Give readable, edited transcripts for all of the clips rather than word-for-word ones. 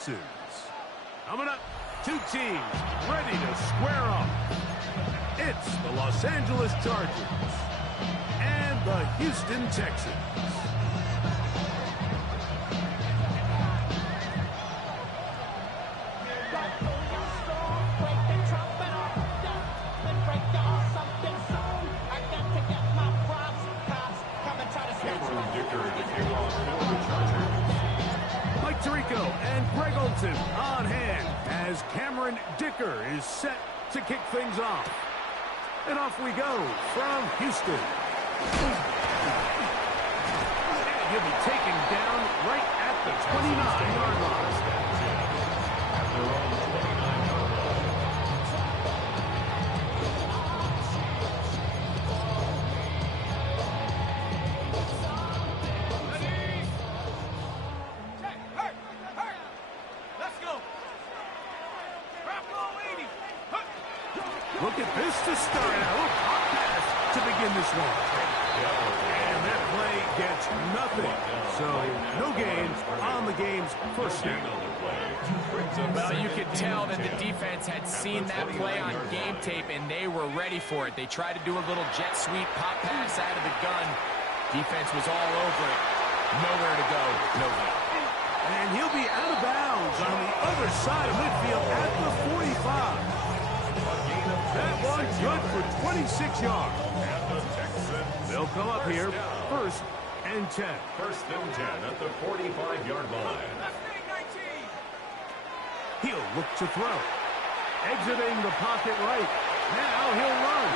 Coming up, two teams ready to square off. It's the Los Angeles Chargers and the Houston Texans. On hand as Cameron Dicker is set to kick things off. And off we go from Houston. And he'll be taken down right at the 29-yard line. Look at this to start out. Hot pass to begin this one. And that play gets nothing. So no gains on the game's first down. Well, you could tell that the defense had seen that play on game tape, and they were ready for it. They tried to do a little jet sweep pop pass out of the gun. Defense was all over it. Nowhere to go. No gain. And he'll be out of bounds on the other side of midfield at the 45. That one's good for 26 yards. They'll come up here, 1st and 10. 1st and 10 at the 45-yard line. He'll look to throw. Exiting the pocket right. Now he'll run.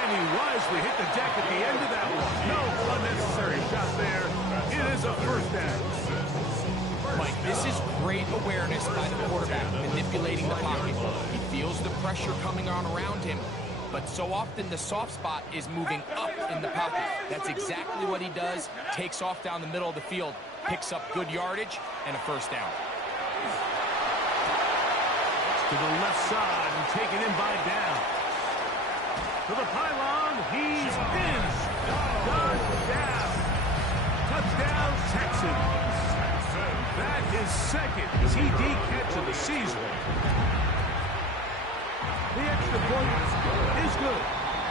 And he wisely hit the deck at the end of that one. No unnecessary shot there. It is a 1st down. Mike, this is great awareness by the quarterback, manipulating the pocket. He feels the pressure coming on around him, but so often the soft spot is moving up in the pocket. That's exactly what he does. Takes off down the middle of the field, picks up good yardage, and a 1st down. To the left side and taken in by down. To the pylon, he's in. Gone down. Touchdown, Texans. That is 2nd TD catch of the season. The extra point is good.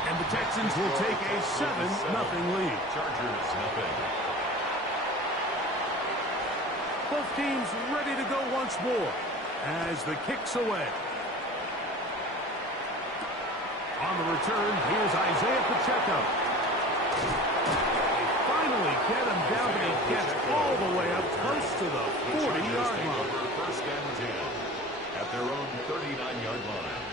And the Texans will take a 7-0 lead. Chargers, nothing. Both teams ready to go once more as the kick's away. On the return, here's Isaiah Pacheco. Finally get him down, but he gets all the way up close to the 40-yard line. 1st and 10 at their own 39-yard line.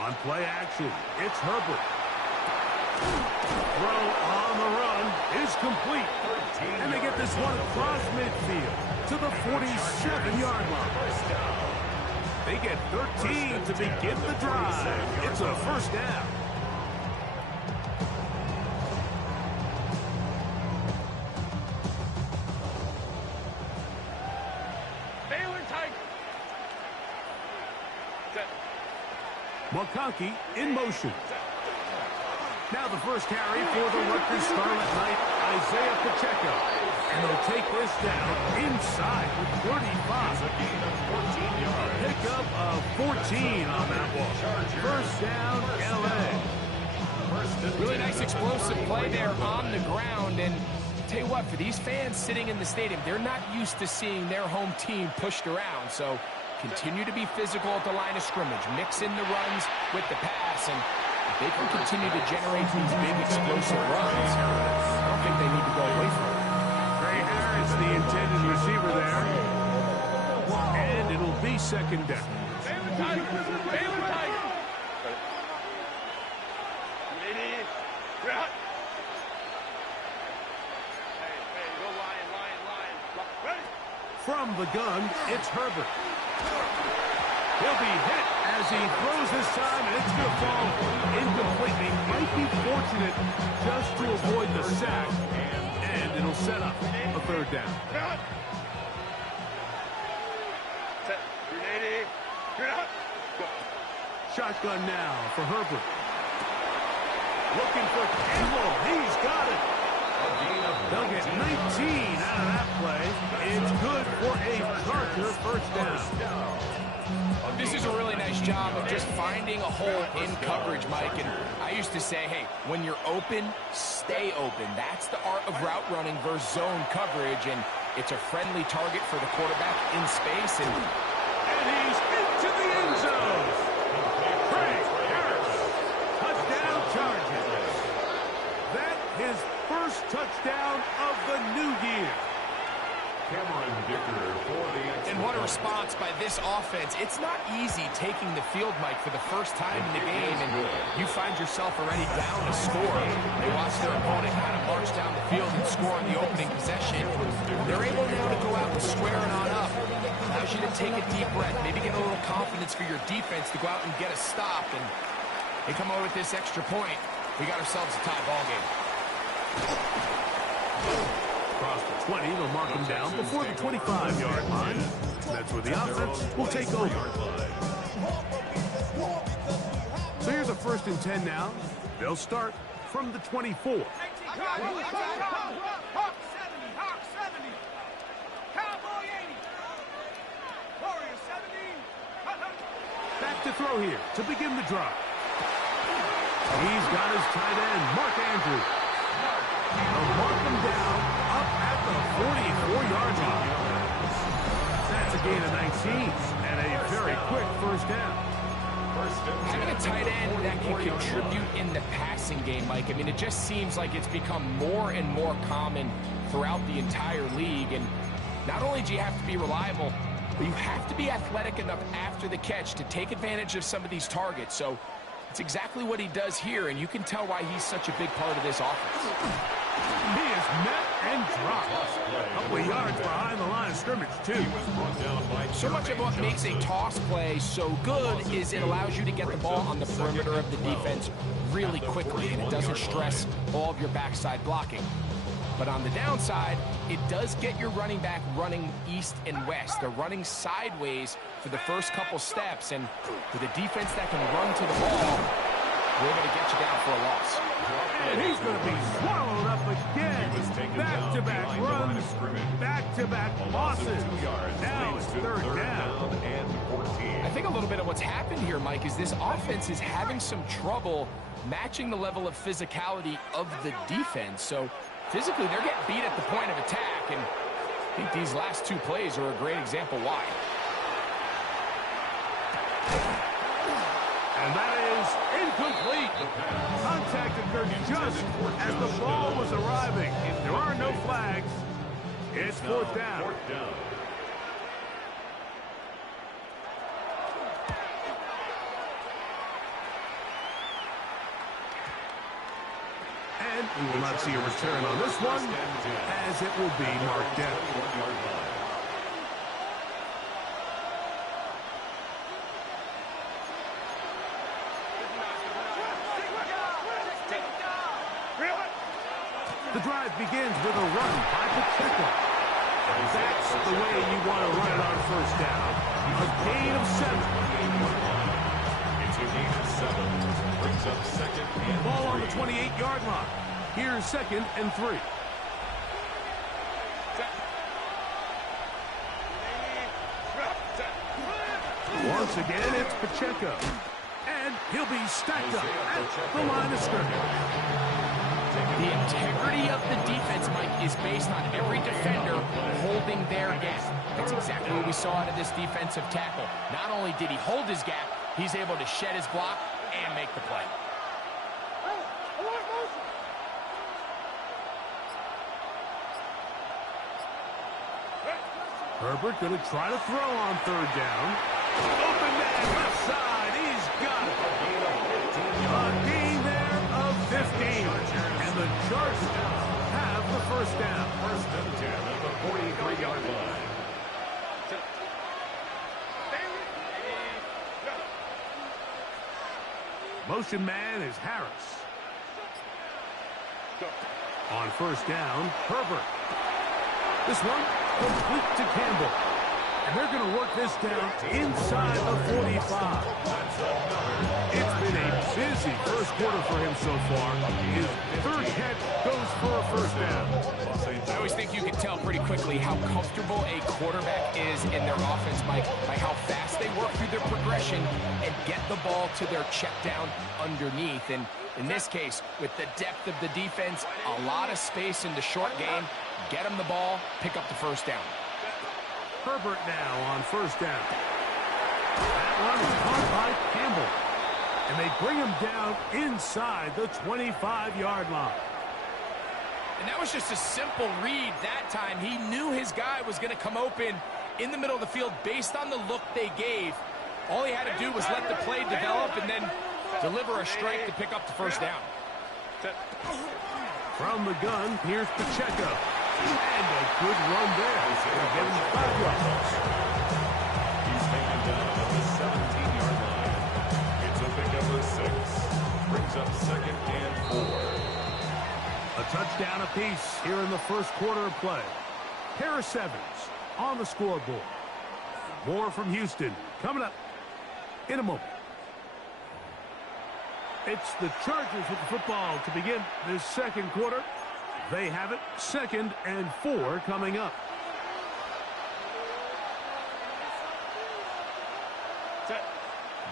On play action, it's Herbert. Throw on the run is complete. And they get this one across midfield to the 47-yard line. They get 13 to begin the drive. It's a 1st down. McConkey in motion. Now the first carry for the Rutgers Scarlet Knight, Isaiah Pacheco. And they'll take this down inside with 35. A gain of 14 yards. Pickup of 14 on that one. 1st down, L.A. Really nice explosive play there on the ground. And tell you what, for these fans sitting in the stadium, they're not used to seeing their home team pushed around. So continue to be physical at the line of scrimmage. Mix in the runs with the pass. And they can continue to generate these big explosive runs. I don't think they need to go away from it. It's the intended receiver there. And it'll be 2nd down. From the gun, it's Herbert. He'll be hit as he throws this time, and it's going to fall incompletely. Might be fortunate just to avoid the sack. And it'll set up a 3rd down. Shotgun now for Herbert. Looking for Campbell. He's got it. They'll get 19 out of that play. It's good for a Charger first down. This is a really nice job of just finding a hole in coverage, Mike. And I used to say, hey, when you're open, stay open. That's the art of route running versus zone coverage. And it's a friendly target for the quarterback in space. And he's into the end zone. Craig Harris. Touchdown Chargers. That his first touchdown of the new year. And what a response by this offense. It's not easy taking the field, Mike, for the first time in the game, and you find yourself already down a score. They watch their opponent kind of march down the field and score in the opening possession. They're able now to go out and square it on up. Allows you to take a deep breath, maybe get a little confidence for your defense to go out and get a stop, and they come over with this extra point. We got ourselves a tie ball game. Across the 20, they'll mark him down before the 25-yard line. That's where the offense will take over. So here's a 1st and 10 now. They'll start from the 24. Back to throw here to begin the drive. He's got his tight end, Mark Andrews. They'll mark him down up at the 44-yard line. That's a gain of 19 and a very quick first down. Having a tight end that can contribute in the passing game, Mike, I mean, it just seems like it's become more and more common throughout the entire league. And not only do you have to be reliable, but you have to be athletic enough after the catch to take advantage of some of these targets. So it's exactly what he does here, and you can tell why he's such a big part of this offense. He is met and dropped. A couple of yards behind the line of scrimmage, too. So much of what makes a toss play so good is it allows you to get the ball on the perimeter of the defense really quickly, and it doesn't stress all of your backside blocking. But on the downside, it does get your running back running east and west. They're running sideways for the first couple steps, and with a defense that can run to the ball, we're able to get you down for a loss. And he's going to be swallowed up again. Back-to-back runs, back-to-back losses. Now it's 3rd down. I think a little bit of what's happened here, Mike, is this offense is having some trouble matching the level of physicality of the defense. So physically, they're getting beat at the point of attack, and I think these last 2 plays are a great example why. And that is incomplete. Contact occurred just as the ball was arriving. If there are no flags, it's 4th down. And we will not see a return on this one, as it will be marked down. The drive begins with a run by Pacheco. That's the way you want to run it on 1st down. A gain of 7. It's a gain of 7. Brings up 2nd and Ball on the 28-yard line. Here's 2nd and 3. Once again, it's Pacheco. And he'll be stacked up at the line of scrimmage. The integrity of the defense, Mike, is based on every defender holding their gap. That's exactly what we saw out of this defensive tackle. Not only did he hold his gap, he's able to shed his block and make the play. Herbert going to try to throw on 3rd down. Open man left side. He's got it. A gain there of 15. And the Chargers have the 1st down. 1st and 10 at the 43-yard line. Motion man is Harris. On 1st down, Herbert. This one complete to Campbell. And they're going to work this down inside the 45. It's been a busy first quarter for him so far. His third catch goes for a first down. I always think you can tell pretty quickly how comfortable a quarterback is in their offense, Mike, by how fast they work through their progression and get the ball to their check down underneath. And in this case, with the depth of the defense, a lot of space in the short game, get them the ball, pick up the first down. Herbert now on first down. That one is caught by Campbell. And they bring him down inside the 25-yard line. And that was just a simple read that time. He knew his guy was going to come open in the middle of the field based on the look they gave. All he had to do was let the play develop and then deliver a strike to pick up the first down. From the gun, here's Pacheco. And a good run there. He's going to get him 5 yards. He's taken down at the 17-yard line. It's a big number 6. Brings up 2nd and 4. A touchdown apiece here in the first quarter of play. Pair of 7s on the scoreboard. More from Houston coming up in a moment. It's the Chargers with the football to begin this second quarter. They have it, 2nd and 4 coming up.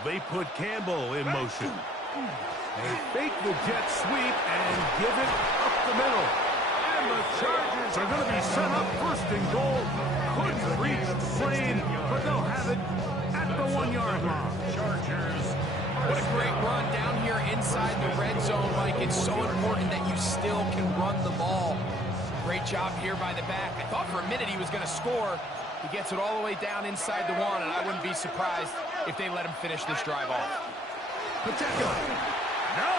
They put Campbell in motion. They fake the jet sweep and give it up the middle. And the Chargers are going to be set up 1st and goal. Couldn't reach the plane, but they'll have it at the 1-yard line. Chargers. What a great run down here inside the red zone, Mike. It's so important that you still can run the ball. Great job here by the back. I thought for a minute he was going to score. He gets it all the way down inside the 1, and I wouldn't be surprised if they let him finish this drive off. Pacheco. No,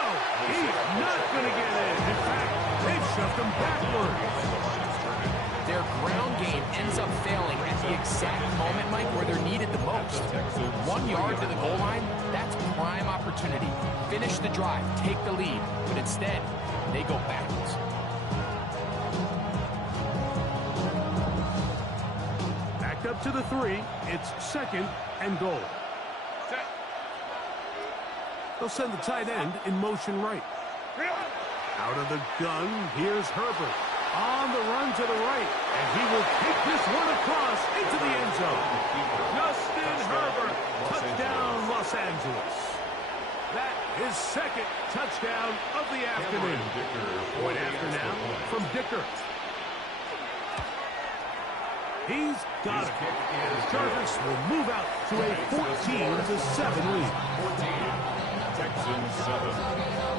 he's not going to get in. In fact, they've shoved him backwards. Their ground game ends up failing at the exact moment, Mike, where they're needed the most. 1 yard to the goal line, that's prime opportunity. Finish the drive, take the lead, but instead, they go backwards. Back up to the 3. It's 2nd and goal. They'll send the tight end in motion right. Out of the gun, here's Herbert. On the run to the right, and he will take this one across into the end zone. Justin Herbert, touchdown Los Angeles. That is 2nd touchdown of the afternoon. Point after now from Dicker. He's got it. The Chargers will move out to a 14-7 lead. 14, Texans 7.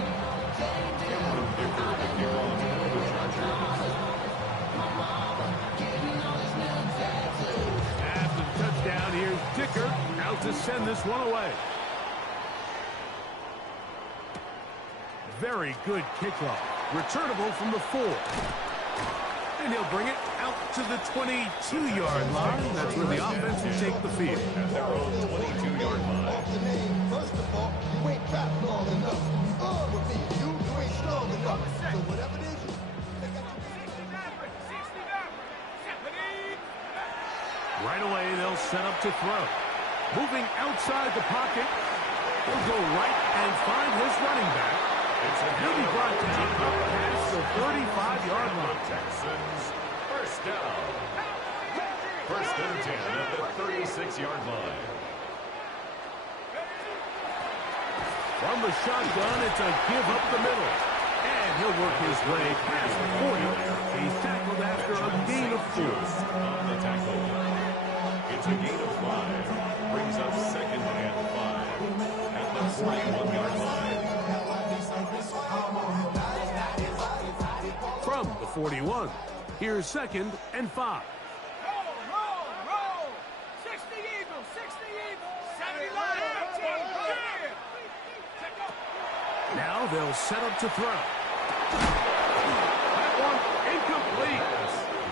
Cameron Dicker to kick off for the Chargers. After the touchdown, here's Dicker out to send this one away. Very good kickoff. Returnable from the 4. And he'll bring it out to the 22-yard line. That's where the offense will take the field. At their own 22-yard line. First of all, you ain't fat long enough. With me, you ain't strong enough. So whatever it is, Right away, they'll set up to throw. Moving outside the pocket. He'll go right and find his running back. He'll be brought down up past the 35-yard line. Texans first down. 1st and 10 at the 36-yard line. From the shotgun, it's a give up the middle. And he'll work his way past the 40. He's tackled after a gain of 4. On the tackle. It's a gain of 5. Brings up 2nd and 5 at the 41-yard line. From the 41, here's 2nd and 5. Roll! 60 Eagles, 70 line, 18, clear! Now they'll set up to throw. That one incomplete.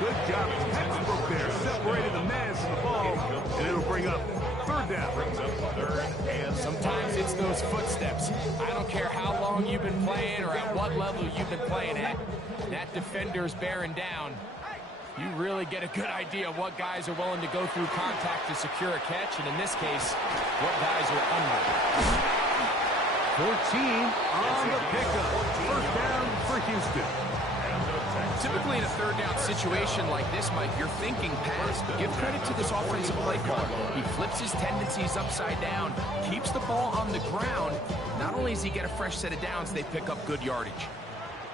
Good job. Textbook there. Separated the man from the ball. And it'll bring up 3rd down. Brings up 3rd and Sometimes it's those footsteps. I don't care how long you've been playing or at what level you've been playing at. That defender's bearing down. You really get a good idea of what guys are willing to go through contact to secure a catch, and in this case, what guys are unwilling. 14 on the pickup. First down for Houston. Typically in a third down situation like this, Mike, you're thinking pass, but give credit to this offensive play caller. He flips his tendencies upside down, keeps the ball on the ground. Not only does he get a fresh set of downs, they pick up good yardage.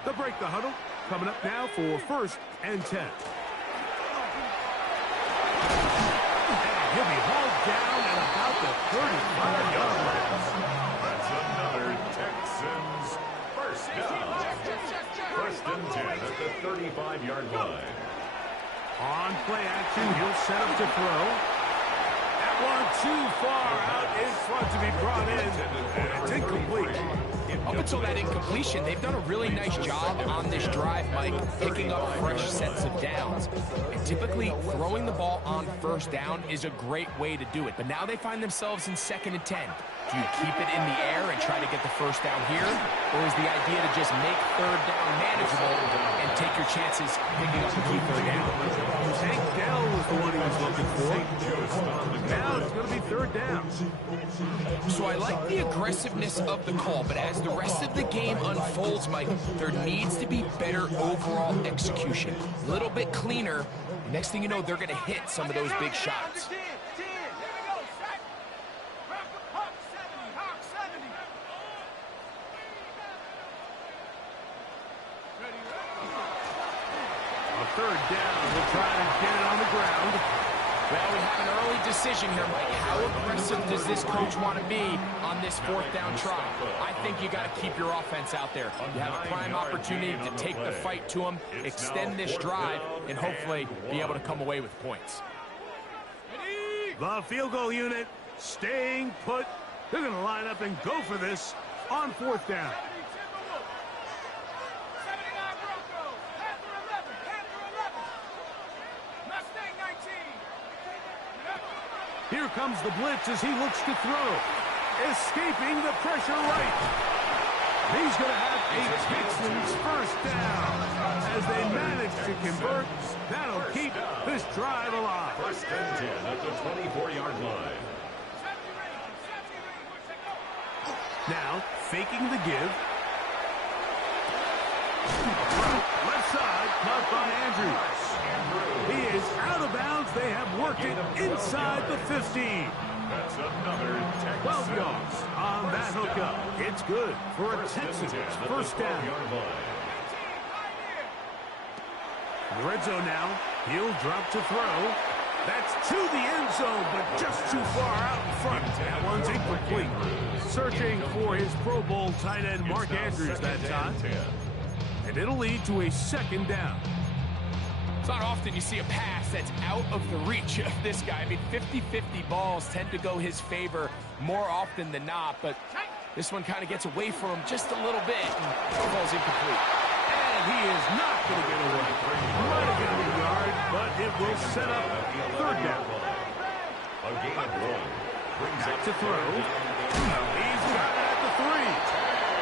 They'll break the huddle. Coming up now for 1st and 10. And he'll be hauled down at about the 35-yard line. That's another Texans first down. 1st and 10 at the 35-yard line. On play action, he'll set up to throw. That one too far out in front to be brought in. It's incomplete. Up until that incompletion, they've done a really nice job on this drive, Mike, picking up fresh sets of downs. And typically, throwing the ball on 1st down is a great way to do it. But now they find themselves in 2nd and 10. Do you keep it in the air and try to get the 1st down here? Or is the idea to just make 3rd down manageable and take your chances picking up the key 3rd down? Tank Dell was the one he was looking for. Now it's going to be 3rd down. So I like the aggressiveness of the call, but as the rest of the game unfolds, Mike, there needs to be better overall execution. A little bit cleaner. Next thing you know, they're going to hit some of those big shots. A 3rd down. We'll try to get it on the ground. Well, we have an early decision here, Mike. How aggressive does this coach want to be on this 4th down try? I think you got to keep your offense out there. You have a prime opportunity to take the fight to them, extend this drive, and hopefully be able to come away with points. The field goal unit staying put. They're going to line up and go for this on 4th down. Here comes the blitz as he looks to throw. Escaping the pressure right. He's going to have a Texans 1st down. As they manage to convert, that'll keep this drive alive. 1st and 10 at the 24-yard line. Now, faking the give. Left side, caught by Andrews. He is out of bounds. They have worked it inside the 15. That's another 12 yards on that hookup. It's good for a Texans 1st down. In the red zone now. He'll drop to throw. That's to the end zone, but just too far out in front. That one's incomplete. Searching for his Pro Bowl tight end Mark Andrews that time. And it'll lead to a 2nd down. It's not often you see a pass that's out of the reach of this guy. I mean, 50-50 balls tend to go his favor more often than not, but this one kind of gets away from him just a little bit and falls incomplete. And he is not going to get away. Might have gotten a yard, but it will set up 3rd down. A gain of 1. Back to throw. He's got it at the 3.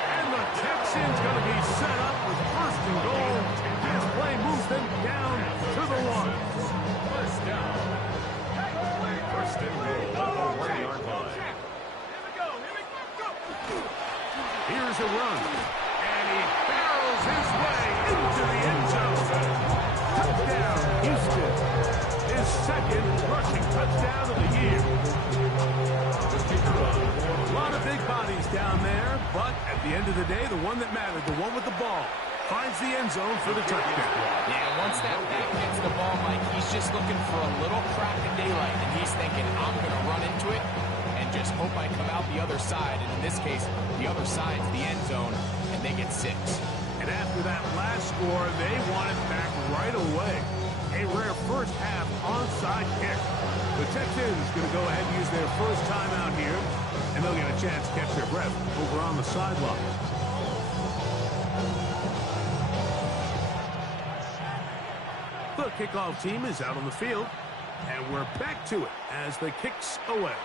And the Texans going to be set up with 1st and goal. This play moves them down to the 1. 1st down. 1st and goal at the 1-yard line. Here's a run. And he barrels his way into the end zone. Touchdown, Houston. His 2nd rushing touchdown of the year. A lot of big bodies down there, but at the end of the day, the one that mattered, the one with the ball, finds the end zone for the touchdown. Yeah, once that back gets the ball, Mike, he's just looking for a little crack of daylight, and he's thinking, I'm going to run into it and just hope I come out the other side. And in this case, the other side's the end zone, and they get 6. And after that last score, they want it back right away. A rare first half onside kick. The Texans going to go ahead and use their first timeout here, and they'll get a chance to catch their breath over on the sideline. The kickoff team is out on the field, and we're back to it as the kick's away.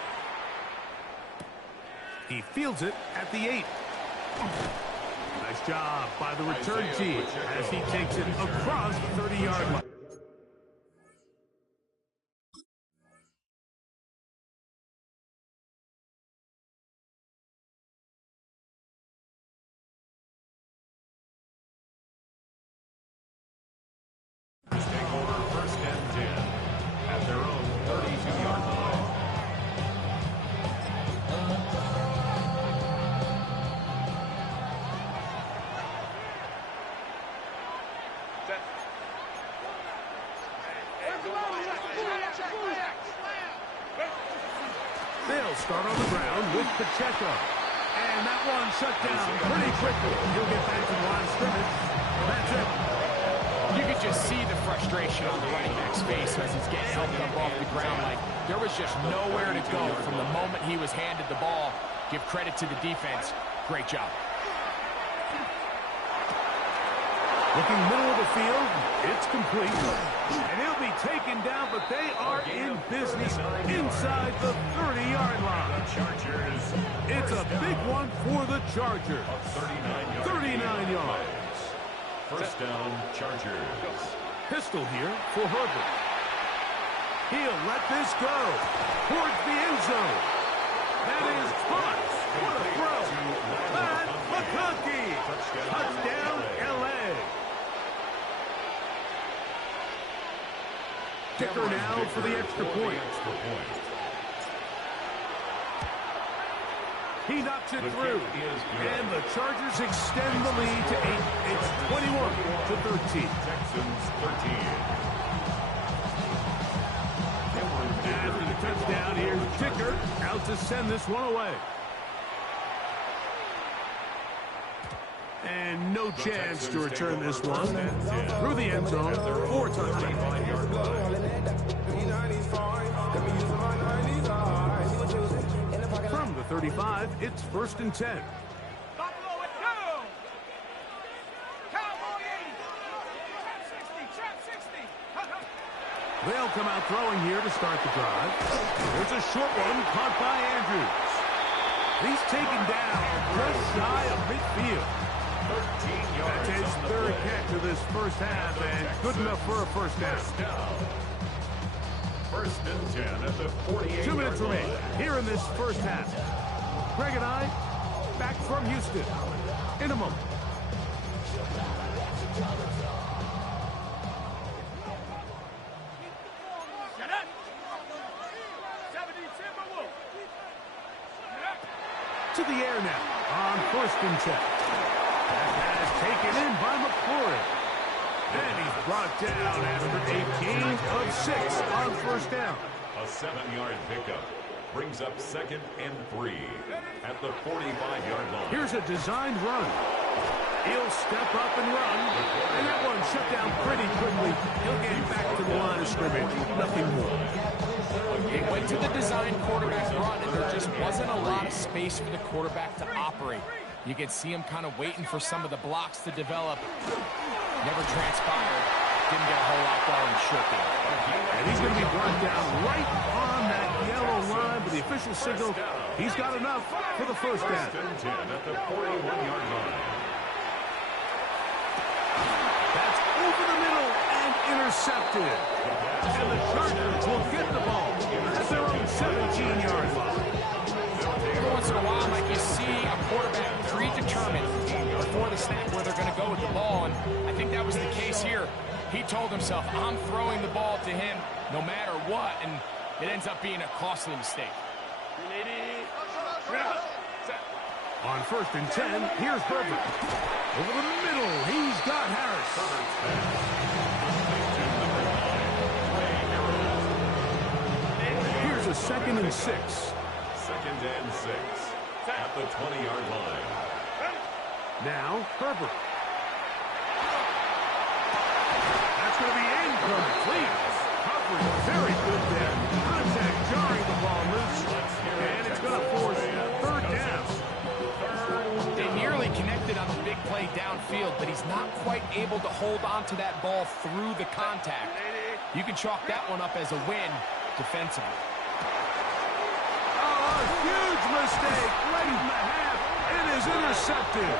He fields it at the 8. Nice job by the return team as he takes it across the 30-yard line. They'll start on the ground with Pacheco. And that one shut down pretty quickly. He'll get back to the line of scrimmage. That's it. You could just see the frustration on the running back's face as he's getting helped up off the ground. Like, there was just nowhere to go from the moment he was handed the ball. Give credit to the defense. Great job. Looking middle of the field, it's complete. And he'll be taken down, but they are in business inside the 30-yard line. It's a big one for the Chargers. 39 yards. First down, Chargers. Pistol here for Herbert. He'll let this go towards the end zone. That is caught. What a throw. Pat McConkey. Touchdown, L.A. Kicker now for the extra point. He knocks it through. And the Chargers extend the lead to 8. It's 21-13. Texans 13. After the touchdown, here's the kicker out to send this one away. And no chance to return this one. Through the end zone, 4 touchdowns. From the 35, it's 1st and 10. Buffalo at go. Cowboy 80. Trap 60. They'll come out throwing here to start the drive. There's a short one caught by Andrews. He's taken down just shy of midfield. 13 yards. That's his 3rd catch of this first half, and good enough for a first down. 1st and 10 at the 48. 2 minutes remain here in this first half. Greg and I back from Houston in a moment. To the air now on 1st and 10. That pass taken in by McClory. And he's brought down after a gain of 6 on 1st down. A 7-yard pickup brings up 2nd and 3 at the 45-yard line. Here's a designed run. He'll step up and run. And that one shut down pretty quickly. He'll get back to the line of scrimmage. Nothing more. It went to the designed quarterback run, and there just wasn't a lot of space for the quarterback to operate. You could see him kind of waiting for some of the blocks to develop. Never transpired. Didn't get a whole lot going short game. And he's going to be brought down right on that yellow line, but the official signal, he's got enough for the first down. 1st and 10 at the 41-yard line. That's over the middle and intercepted. And the Chargers will get the ball at their own 17-yard line. Every once in a while, like you see a quarterback predetermined before the snap where they're going to go with the ball, and I think that was the case here. He told himself, I'm throwing the ball to him no matter what, and it ends up being a costly mistake. On 1st and 10, here's Herbert. Over the middle, he's got Harris. Here's a 2nd and 6. 2nd and 6 at the 20-yard line. Now, Herbert. That's going to be incomplete. Coverage very good there. Contact jarring the ball loose. And it's going to force 3rd down. They nearly connected on the big play downfield, but he's not quite able to hold on to that ball through the contact. You can chalk that one up as a win defensively. Oh, a huge mistake late in the half. It is intercepted.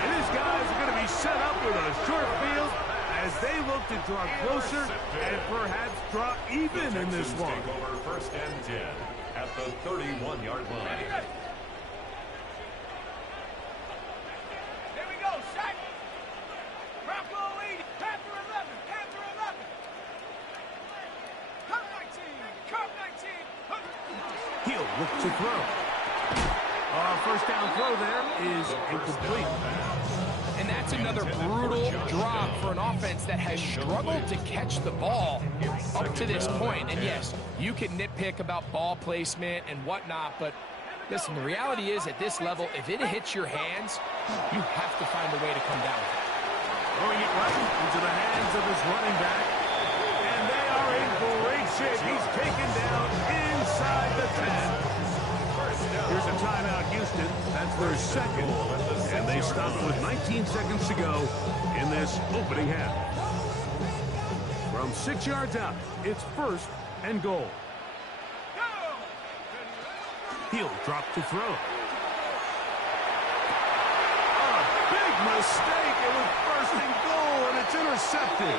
And these guys are going to be set up with a short field as they look to draw closer and perhaps draw even in this one. Take over 1st and 10 at the 31-yard line. Here we go, sack. Bronco 80, Panther 11, Panther 11. Cup 19, Cup 19. He'll look to throw. First down throw there is incomplete. And that's That's another brutal drop for an offense that has struggled to catch the ball up to this point. And yes, you can nitpick about ball placement and whatnot, but listen, the reality is at this level, if it hits your hands, you have to find a way to come down with it. Throwing it right into the hands of his running back. And they are in great shape. He's taken down inside the 10. Here's a timeout, Houston. That's their second. And they stop it with 19 seconds to go in this opening half. From 6 yards out, it's 1st and goal. He'll drop to throw. A big mistake. It was 1st and goal, and it's intercepted.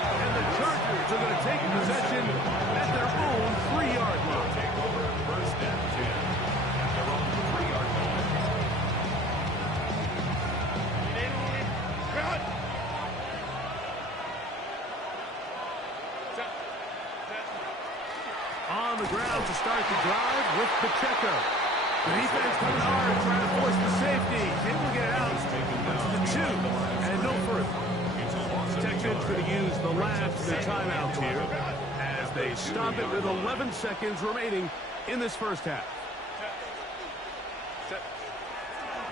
And the Chargers are going to take possession at their own 3-yard line. Take over 1st and 10 at their own 3-yard line. On the ground to start the drive with Pacheco. The defense coming hard, trying to force the safety. Able to get it out. The 2, and no further. Texans going to use the last of their timeouts here as they stop it with 11 seconds remaining in this first half.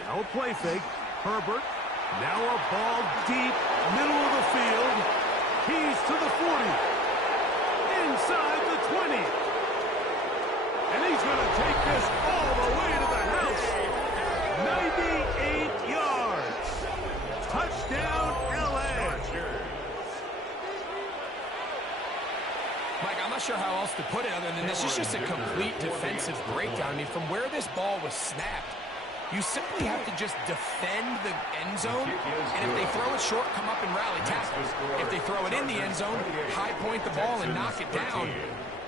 Now a play fake. Herbert. Now a ball deep, middle of the field. He's to the 40. Inside the 20. And he's going to take this all the way to the house. 98 yards. Touchdown, L.A. Mike, I'm not sure how else to put it other than this is just a complete defensive breakdown. I mean, from where this ball was snapped, you simply have to just defend the end zone, and if they throw it short, come up and rally tackle. If they throw it in the end zone, high point the ball and knock it down.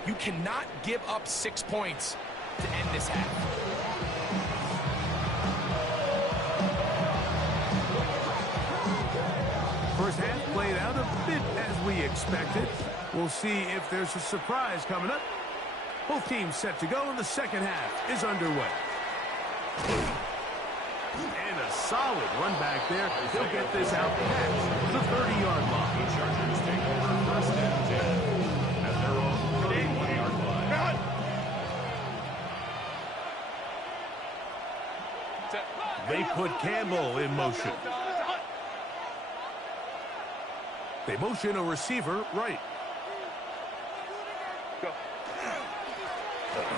You cannot give up 6 points to end this half. First half played out a bit as we expected. We'll see if there's a surprise coming up. Both teams set to go, and the second half is underway. And a solid run back there. He'll get this out past the 30-yard line. The Chargers take over 1st and 10 at their own 31-yard line. They put Campbell in motion. They motion a receiver right.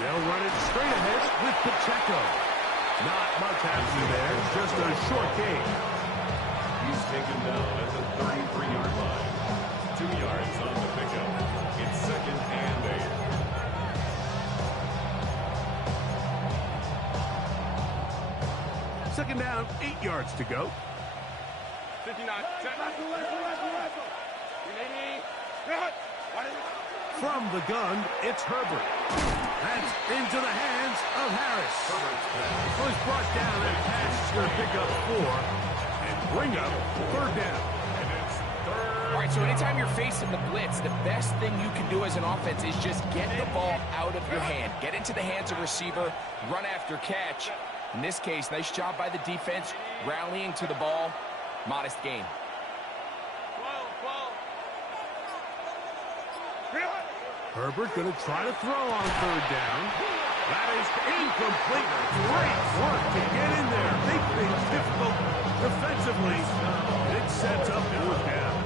They'll run it straight ahead with Pacheco. Not much happening there, just a short gain. He's taken down at the 33-yard line. 2 yards on the pickup. It's 2nd and 8. Second down, 8 yards to go. 59. From the gun, it's Herbert. That's into the hands of Harris. Was brought down, and pass is going to pick up 4 and bring up 3rd down. All right, so anytime you're facing the blitz, the best thing you can do as an offense is just get the ball out of your hand. Get into the hands of receiver, run after catch. In this case, nice job by the defense, rallying to the ball. Modest gain. Herbert going to try to throw on 3rd down. That is incomplete. Great work to get in there. Make things difficult defensively. It sets up 4th down.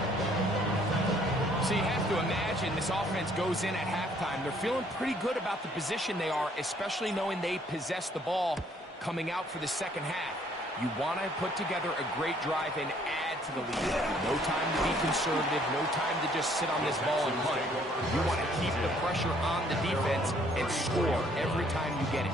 So you have to imagine this offense goes in at halftime. They're feeling pretty good about the position they are, especially knowing they possess the ball coming out for the second half. You want to put together a great drive and add to the lead. No time to be conservative, no time to just sit on this ball and punt. You want to keep the pressure on the defense and score every time you get it.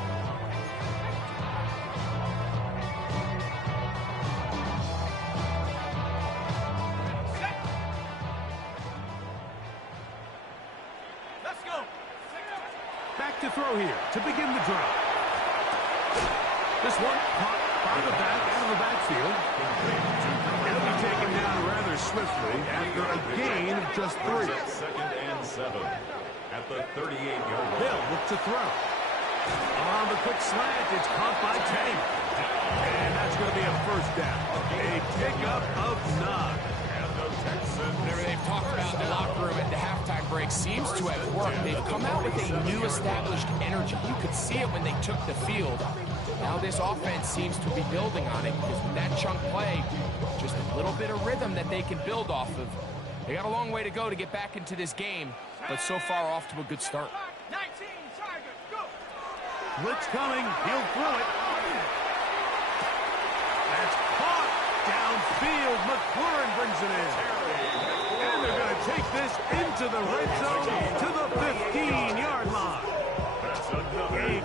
Let's go. Back to throw here to begin the drive. This one caught by the back, out of the backfield. It'll be taken down rather swiftly after a gain of just 3. 2nd and 7 at the 38-yard line. They'll look to throw. On the quick slant, it's caught by Teddy. And that's going to be a first down. A pickup of 9. Whatever they've talked about in the locker room at the halftime break seems to have worked. They've come out with a new established energy. You could see it when they took the field. Now this offense seems to be building on it because with that chunk play, just a little bit of rhythm that they can build off of. They got a long way to go to get back into this game, but so far off to a good start. 19 Tigers, go! Blitz coming. He'll throw it. That's caught. Downfield. McLaurin brings it in. And they're going to take this into the red zone to the 15-yard line. A big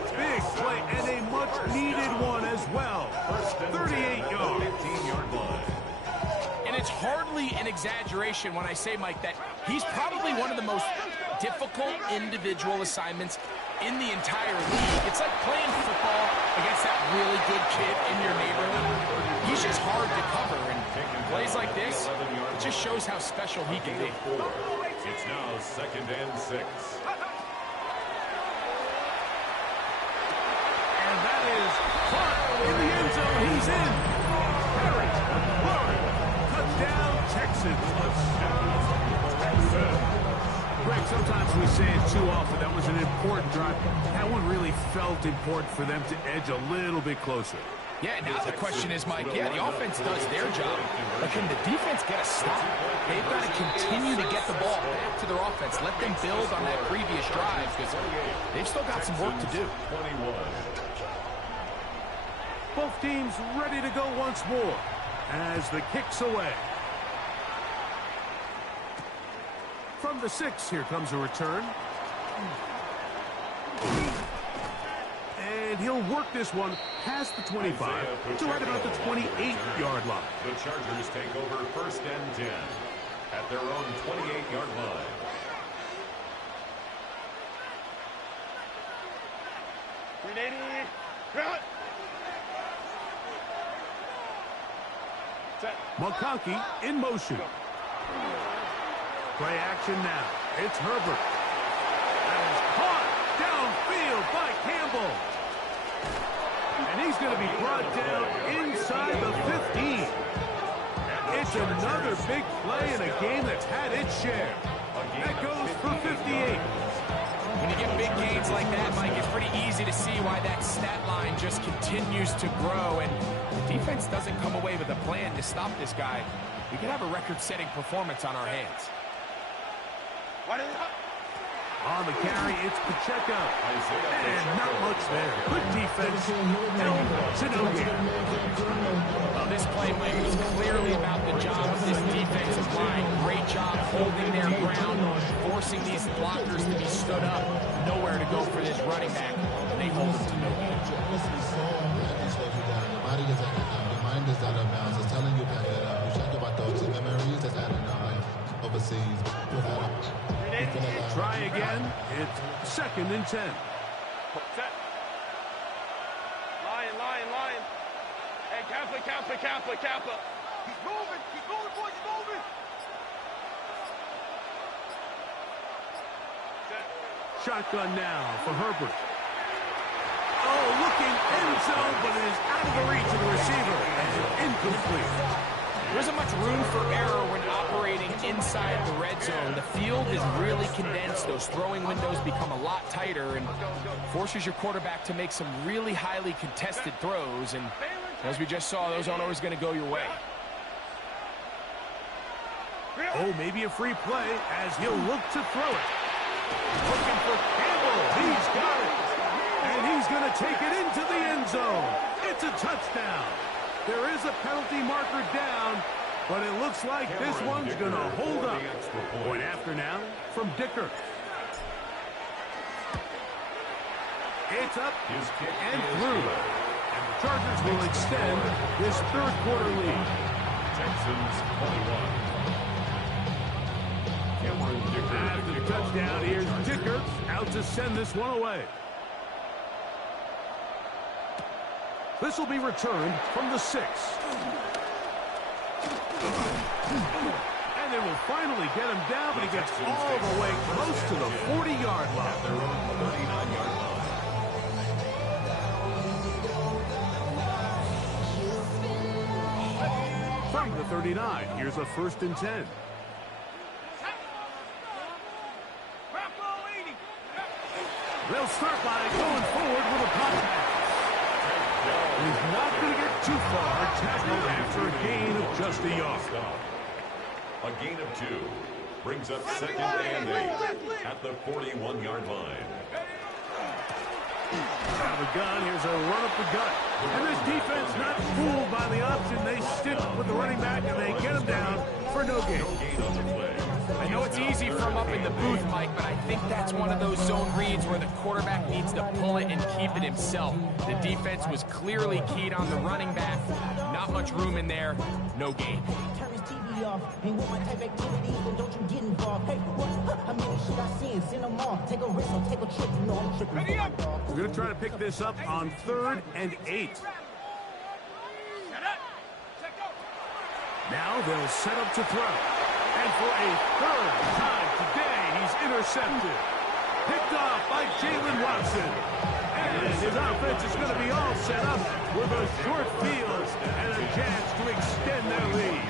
play and a much-needed one as well. 38 yards. 15-yard line. And it's hardly an exaggeration when I say, Mike, that he's probably one of the most difficult individual assignments in the entire league. It's like playing football against that really good kid in your neighborhood. He's just hard to cover, and plays like this, it just shows how special he can be. It's now 2nd and 6. And that is caught in the end zone. He's in. Harry McLaurin. Touchdown, Texans. Greg, sometimes we say it too often. That was an important drive. That one really felt important for them to edge a little bit closer. Yeah, now the question is, Mike, yeah, the offense does their job, but can the defense get a stop? They've got to continue to get the ball back to their offense. Let them build on that previous drive because they've still got some work to do. Both teams ready to go once more as the kick's away. From the 6, here comes a return. And he'll work this one past the 25 to right about the 28-yard line. The Chargers take over 1st and 10 at their own 28-yard line. McConkey in motion. Play action now. It's Herbert. That is caught downfield by Campbell. And he's going to be brought down inside the 15. It's another big play in a game that's had its share. That goes for 58. When you get big gains like that, Mike, it's pretty easy to see why that stat line just continues to grow, and the defense doesn't come away with a plan to stop this guy. We could have a record-setting performance on our hands. On the carry, it's Pacheco. And not much there. Good defense. Well, this play, Mike, was clearly about the job of this defensive line. Great job holding their ground, forcing these blockers to be stood up. Nowhere to go for this running back. They hold him to no gain. The body is out of bounds. The mind is out of bounds. It's telling you that you check about those memories that's out of bounds overseas. Try again. It's 2nd and 10. Set. Lion. Hey, Kappa. He's moving, boys, he's moving. Set. Shotgun now for Herbert. Oh, looking end zone, but it is out of the reach of the receiver. And incomplete. There isn't much room for error when operating inside the red zone. The field is really condensed. Those throwing windows become a lot tighter and forces your quarterback to make some really highly contested throws. And as we just saw, those aren't always going to go your way. Oh, maybe a free play as he'll look to throw it. Looking for Campbell. He's got it. And he's going to take it into the end zone. It's a touchdown. There is a penalty marker down, but it looks like this one's going to hold up. Point after now from Dicker. It's up and through. And the Chargers will extend this third-quarter lead. Texans 21. After the touchdown, here's Dicker out to send this one away. This will be returned from the 6. And they will finally get him down, but he gets all the way close to the 40-yard line. Their own 39-yard line. from the 39. Here's a 1st and 10. They'll start by going forward with a pop pass. He's not going to get too far. Tackled after a gain of just a yard. A gain of 2 brings up 2nd and 8 at the 41-yard line. Out of the gun, here's a run up the gut. And this defense not fooled by the option. They stick with the running back and they get him down for no gain. I know it's easy from up in the booth, Mike, but I think that's one of those zone reads where the quarterback needs to pull it and keep it himself. The defense was clearly keyed on the running back. Not much room in there. No gain. Turn his TV off. Ain't with my type activities, then don't you get involved. Hey, what? How many should I see? Send them off. Take a risk or take a trip. You know I'm tripping. Ready up. We're going to try to pick this up on 3rd and 8. Now they'll set up to throw. And for a 3rd time today, he's intercepted. Picked off by Jalen Watson. And his offense is going to be all set up with a short field and a chance to extend their lead.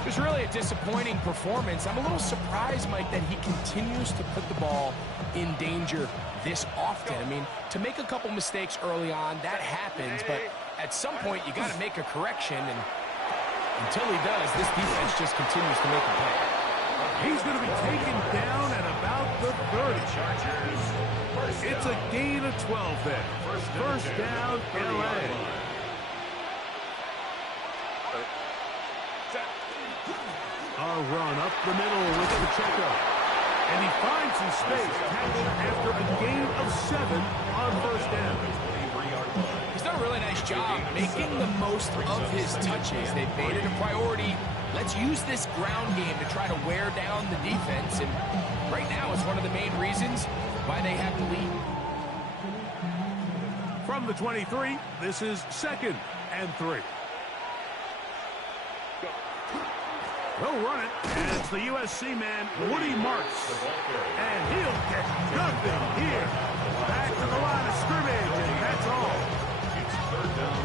It was really a disappointing performance. I'm a little surprised, Mike, that he continues to put the ball in danger this often. I mean, to make a couple mistakes early on, that happens, but at some point you got to make a correction, and until he does, this defense just continues to make a play. He's going to be taken down at about the 30. It's a gain of 12 there. First down, L.A. A run up the middle with Pacheco. And he finds some space, tackled after a gain of 7 on 1st down. He's done a really nice job making the most of his touches. They've made it a priority. Let's use this ground game to try to wear down the defense. And right now, it's one of the main reasons why they have the lead. From the 23, this is 2nd and 3. They'll run it, and it's the USC man, Woody Marks. And he'll get nothing here. Back to the line of scrimmage, and that's all.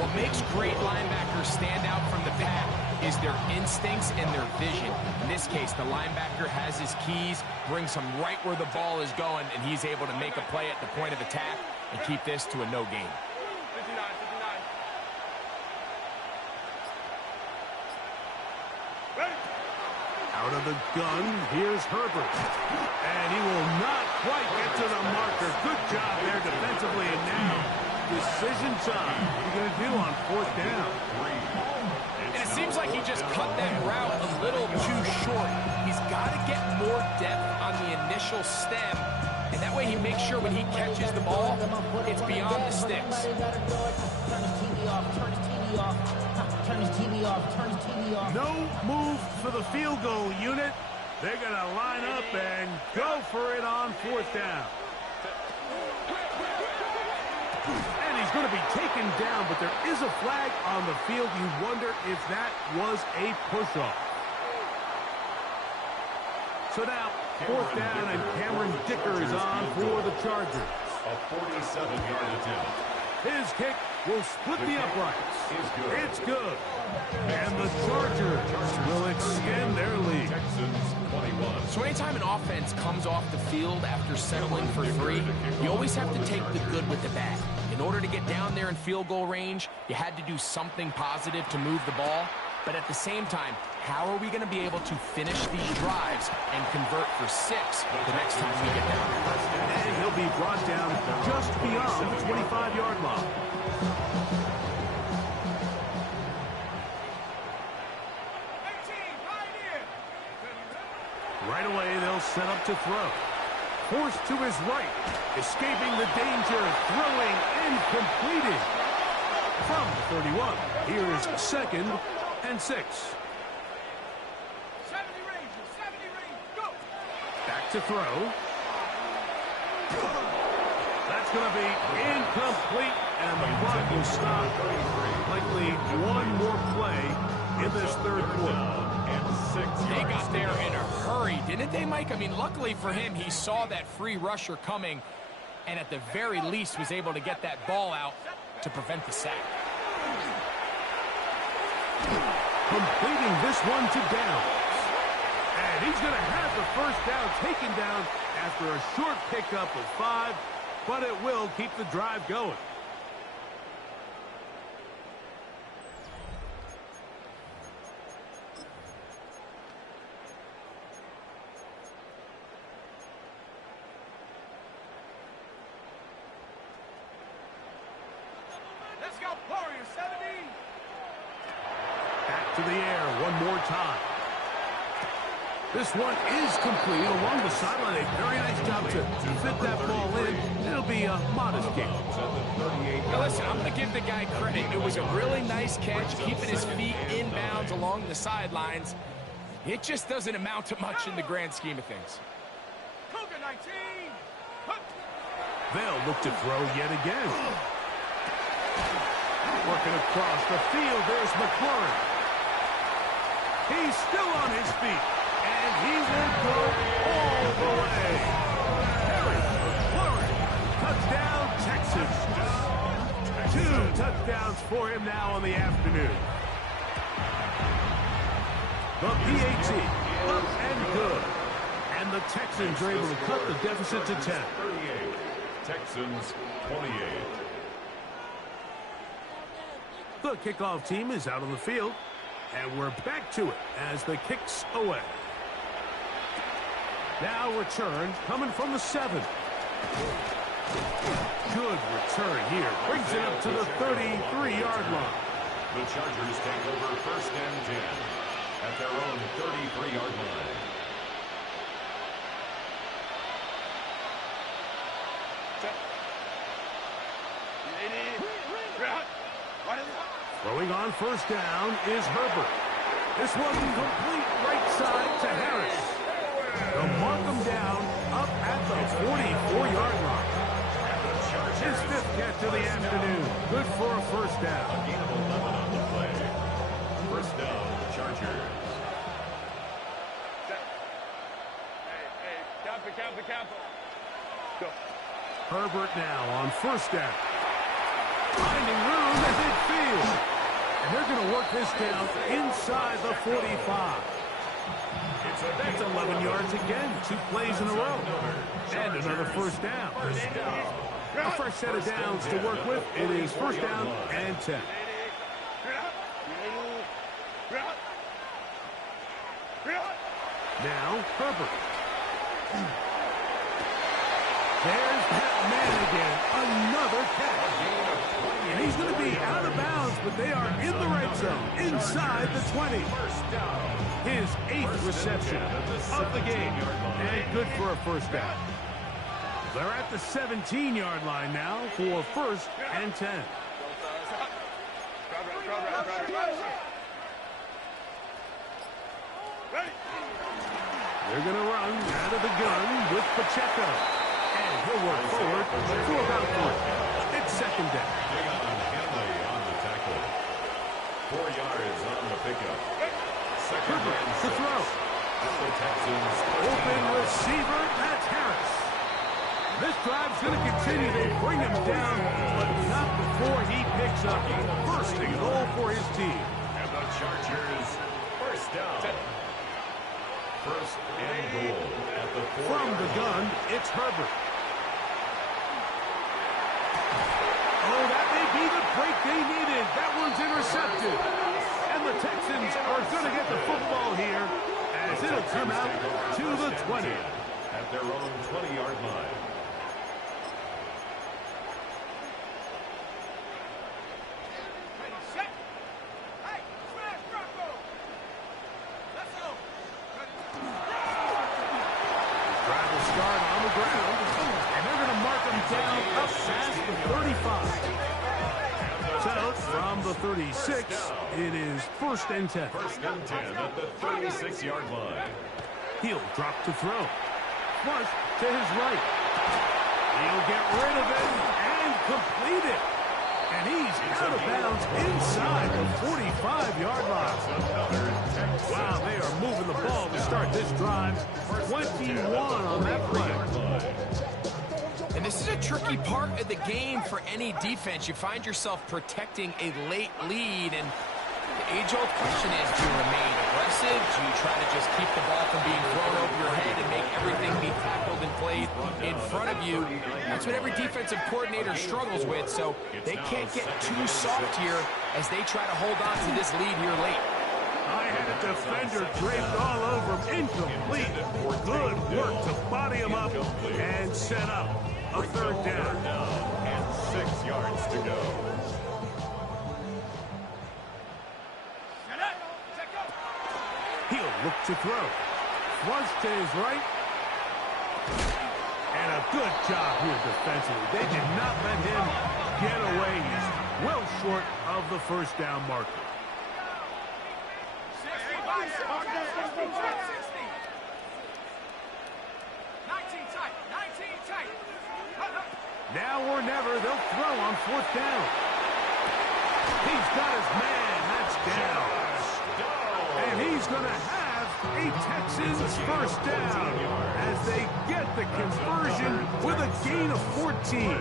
What makes great linebackers stand out from the pack is their instincts and their vision. In this case, the linebacker has his keys, brings him right where the ball is going, and he's able to make a play at the point of attack and keep this to a no gain. 59. Out of the gun, here's Herbert. And he will not quite get to the marker. Good job there defensively, and now decision time. What are you going to do on 4th down? And it seems like he just cut that route a little too short. He's got to get more depth on the initial stem, and that way he makes sure when he catches the ball, it's beyond the sticks. Turn his TV off. Turn his TV off. Turn his TV off. Turn his TV off. No move for the field goal unit. They're going to line up and go for it on 4th down. And he's going to be taken down, but there is a flag on the field. You wonder if that was a push-off. So now, 4th down, and Cameron Dicker is on for the Chargers. A 47-yard attempt. His kick will split the uprights. It's good. And the Chargers will extend their lead. Texans 21. So anytime an offense comes off the field after settling for 3, you always have to take the good with the bad. In order to get down there in field goal range, you had to do something positive to move the ball. But at the same time, how are we going to be able to finish these drives and convert for 6 the next time we get down there? And he'll be brought down just beyond the 25-yard line. Right away, they'll set up to throw. Forced to his right, escaping the danger, throwing and completing. From the 31, here's 2nd and 6. 70 range, go! Back to throw. That's going to be incomplete, and the clock will stop. Likely one more play in this 3rd quarter. They got there in a hurry, didn't they, Mike? I mean, luckily for him, he saw that free rusher coming, and at the very least was able to get that ball out to prevent the sack. completing this one to downs. And he's going to have the first down taken down after a short pickup of 5, but it will keep the drive going. Let's go, Warrior 70. Back to the air one more time. This one is complete along the sideline. A very nice job to fit that ball in. It'll be a modest game. Now listen, I'm going to give the guy credit. It was a really nice catch, keeping his feet inbounds along the sidelines. It just doesn't amount to much in the grand scheme of things. Cougar 19. They'll look to throw yet again. Working across the field, there's McLaurin. He's still on his feet, and he will go all the way. Harry McLaurin, touchdown, Texas. 2 touchdowns for him now on the afternoon. The PAT, up and good. And the Texans are able to cut the deficit to 10. 38, Texans 28. The kickoff team is out on the field, and we're back to it as the kick's away. Now return coming from the 7. Good return here. Brings it up to the 33-yard line. The Chargers take over 1st and 10 at their own 33-yard line. Throwing on 1st down is Herbert. This one complete right side to Harris. They'll mark him down up at the 44-yard line. His 5th catch of the afternoon. Good for a 1st down. A gain of 11 on the play. 1st down, Chargers. Herbert now on 1st down. Finding room at midfield. And they're going to work this down inside the 45. That's 11 yards again. 2 plays in a row. And another 1st down. A fresh set of downs to work with. It is 1st down and 10. Now, Herbert. There's that man again. Another catch. And he's going to be out of bounds, but they are in the red zone, inside the 20. His 8th reception of the game, and good for a 1st down. They're at the 17-yard line now for 1st and 10. They're going to run out of the gun with Pacheco. And he'll work forward to about 3. It's 2nd down. Henley on the tackle. 4 yards on the pickup. 2nd and 6. To throw. At the Texans. Open receiver, that's Harris. This drive's going to continue. They bring him down, but not before he picks up a 1st and goal for his team. And the Chargers 1st down. 1st and goal at the 4. From the gun, it's Herbert. Oh, that may be the break they needed. That one's intercepted. And the Texans are going to get the football here as it'll come out to the 20. At their own 20-yard line. Ready, set. Hey, smash, Bronco. Let's go. Drive will start on the ground, and they're going to mark him down up past the 35. So, from the 36, it is 1st and 10. 1st and 10 at the 36-yard line. He'll drop to throw. Flush to his right. He'll get rid of it and complete it. And he's out of bounds inside the 45-yard line. Wow, they are moving the ball to start this drive. 21 on that play. And this is a tricky part of the game for any defense. You find yourself protecting a late lead, and age-old question is, do you remain aggressive? Do you try to just keep the ball from being thrown over your head and make everything be tackled and played in front of you? That's what every defensive coordinator struggles with, so they can't get too soft here as they try to hold on to this lead here late. I had a defender draped all over him. Incomplete. Good work to body him up and set up a third down. And 6 yards to go. He'll look to throw. Flush to his right. And a good job here defensively. They did not let him get away. He's well short of the first down marker. 19 tight. Now or never, they'll throw on fourth down. He's got his man. That's down. And he's going to have a Texans first down as they get the conversion with a gain of 14.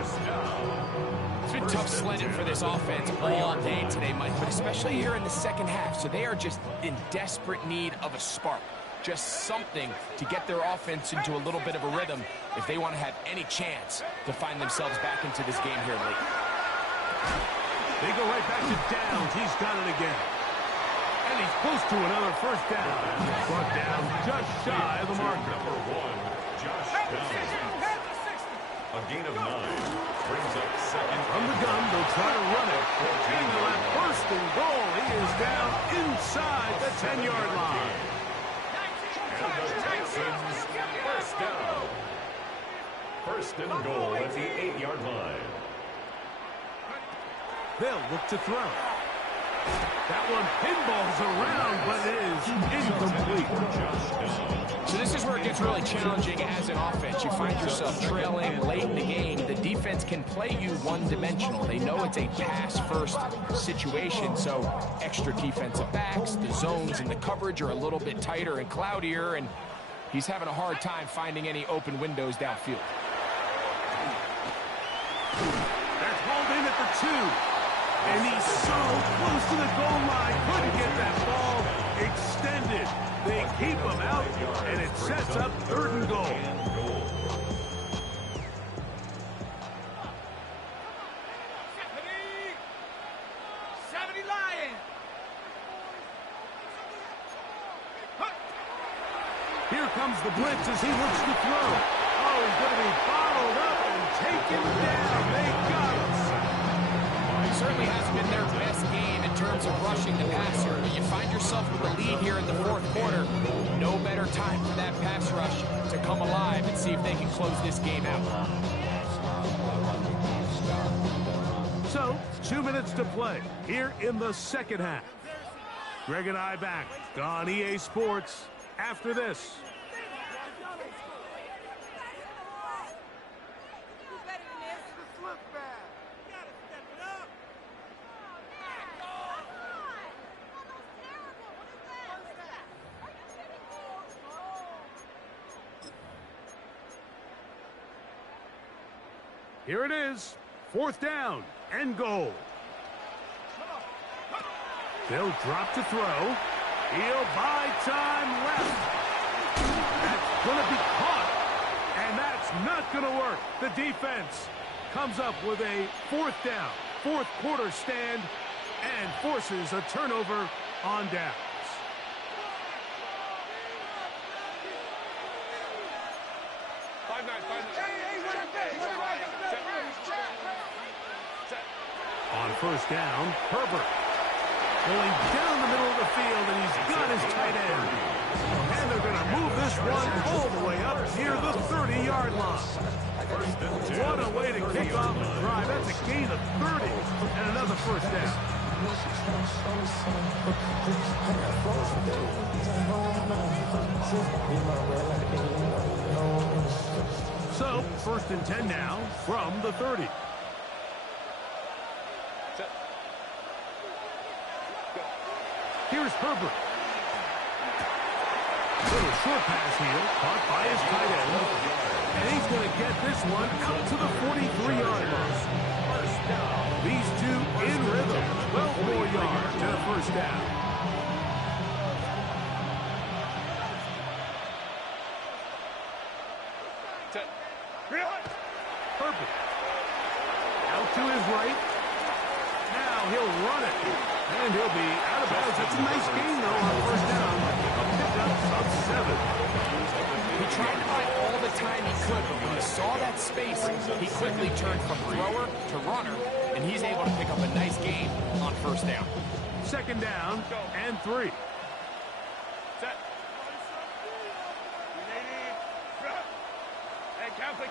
It's been tough sledding for this offense all day today, Mike, but especially here in the second half. So they are just in desperate need of a spark. Just something to get their offense into a little bit of a rhythm if they want to have any chance to find themselves back into this game here late. They go right back to Downs. He's got it again. And he's close to another first down. Brought down just shy of the marker. Number 1, Josh Downs. A gain of 9 brings up second. From the gun, they'll try to run it. And they'll have first and goal. He is down inside the 10-yard line. And the Texans first down. First and goal at the 8-yard line. They'll look to throw. That one pinballs around, but it is incomplete. So this is where it gets really challenging as an offense. You find yourself trailing late in the game. The defense can play you one-dimensional. They know it's a pass-first situation, so extra defensive backs, the zones and the coverage are a little bit tighter and cloudier, and he's having a hard time finding any open windows downfield. That's hauled in at the 2. And he's so close to the goal line. Couldn't get that ball extended. They keep him out, and it sets up third and goal. 70 Lion. Here comes the blitz as he looks to throw. Oh, he's going to be bottled up and taken down. They got him. Certainly hasn't been their best game in terms of rushing the passer, but you find yourself with the lead here in the fourth quarter. No better time for that pass rush to come alive and see if they can close this game out. So, 2 minutes to play here in the second half. Greg and I back on EA Sports after this. Here it is, fourth down and goal. They'll drop to throw. He'll buy time left. That's going to be caught, and that's not going to work. The defense comes up with a fourth down, fourth quarter stand, and forces a turnover on downs. On first down, Herbert going down the middle of the field, and he's got his tight end. And they're going to move this one all the way up near the 30-yard line. What a way to kick off the drive. That's a gain of 30 and another first down. So, first and 10 now from the 30. Here's Herbert. Little short pass here, caught by his tight end. And he's going to get this one out to the 43-yard line. These two in rhythm. 12 more yards and a first down. Herbert. Out to his right. Now he'll run it. And he'll be out of bounds. That's a nice gain, though, on first down. A pickup of 7. He tried to buy all the time he could, but when he saw that space, he quickly turned from thrower to runner, and he's able to pick up a nice gain on first down. Second down and 3. Set. Hey, Kappa.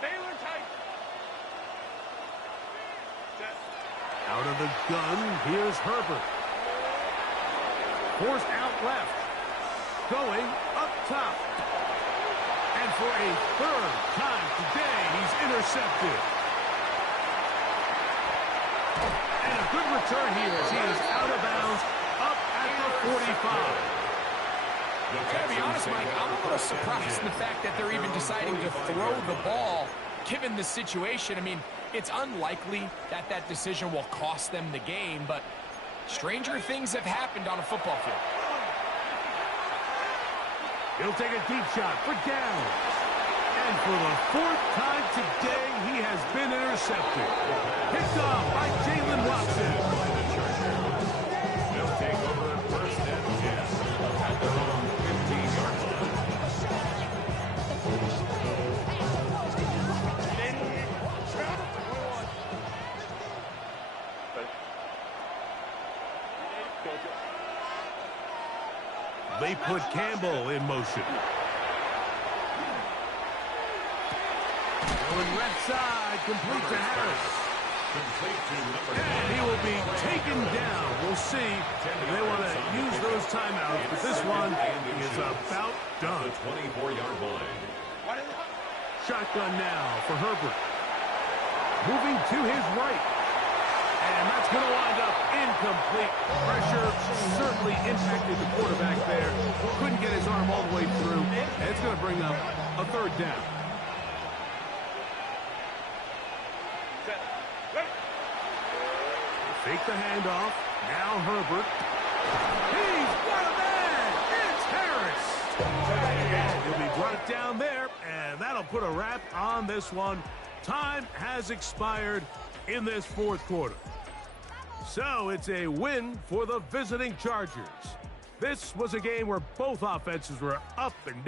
Baylor tight. Set. Out of the gun, here's Herbert. Forced out left. Going up top. And for a third time today, he's intercepted. And a good return here as he is out of bounds up at the 45. To be honest, Mike, I'm a little surprised in the fact that they're even deciding to throw the ball given the situation. I mean, it's unlikely that that decision will cost them the game, but stranger things have happened on a football field. He'll take a deep shot for down. And for the 4th time today, he has been intercepted. Picked off by Jalen Watson. They'll take over first and 10 at their own 15-yard line. They put Campbell in motion. Going left side, complete to Harris. Complete to number 9. And he will be taken down. We'll see if they want to use those timeouts, but this one is about done. The 24-yard line. Shotgun now for Herbert. Moving to his right. And that's going to wind up incomplete. Pressure certainly impacted the quarterback there. Couldn't get his arm all the way through. And it's going to bring up a third down. Fake the handoff. Now Herbert. He's got a man. It's Harris. He'll be brought down there, and that'll put a wrap on this one. Time has expired in this 4th quarter. So it's a win for the visiting Chargers. This was a game where both offenses were up and down.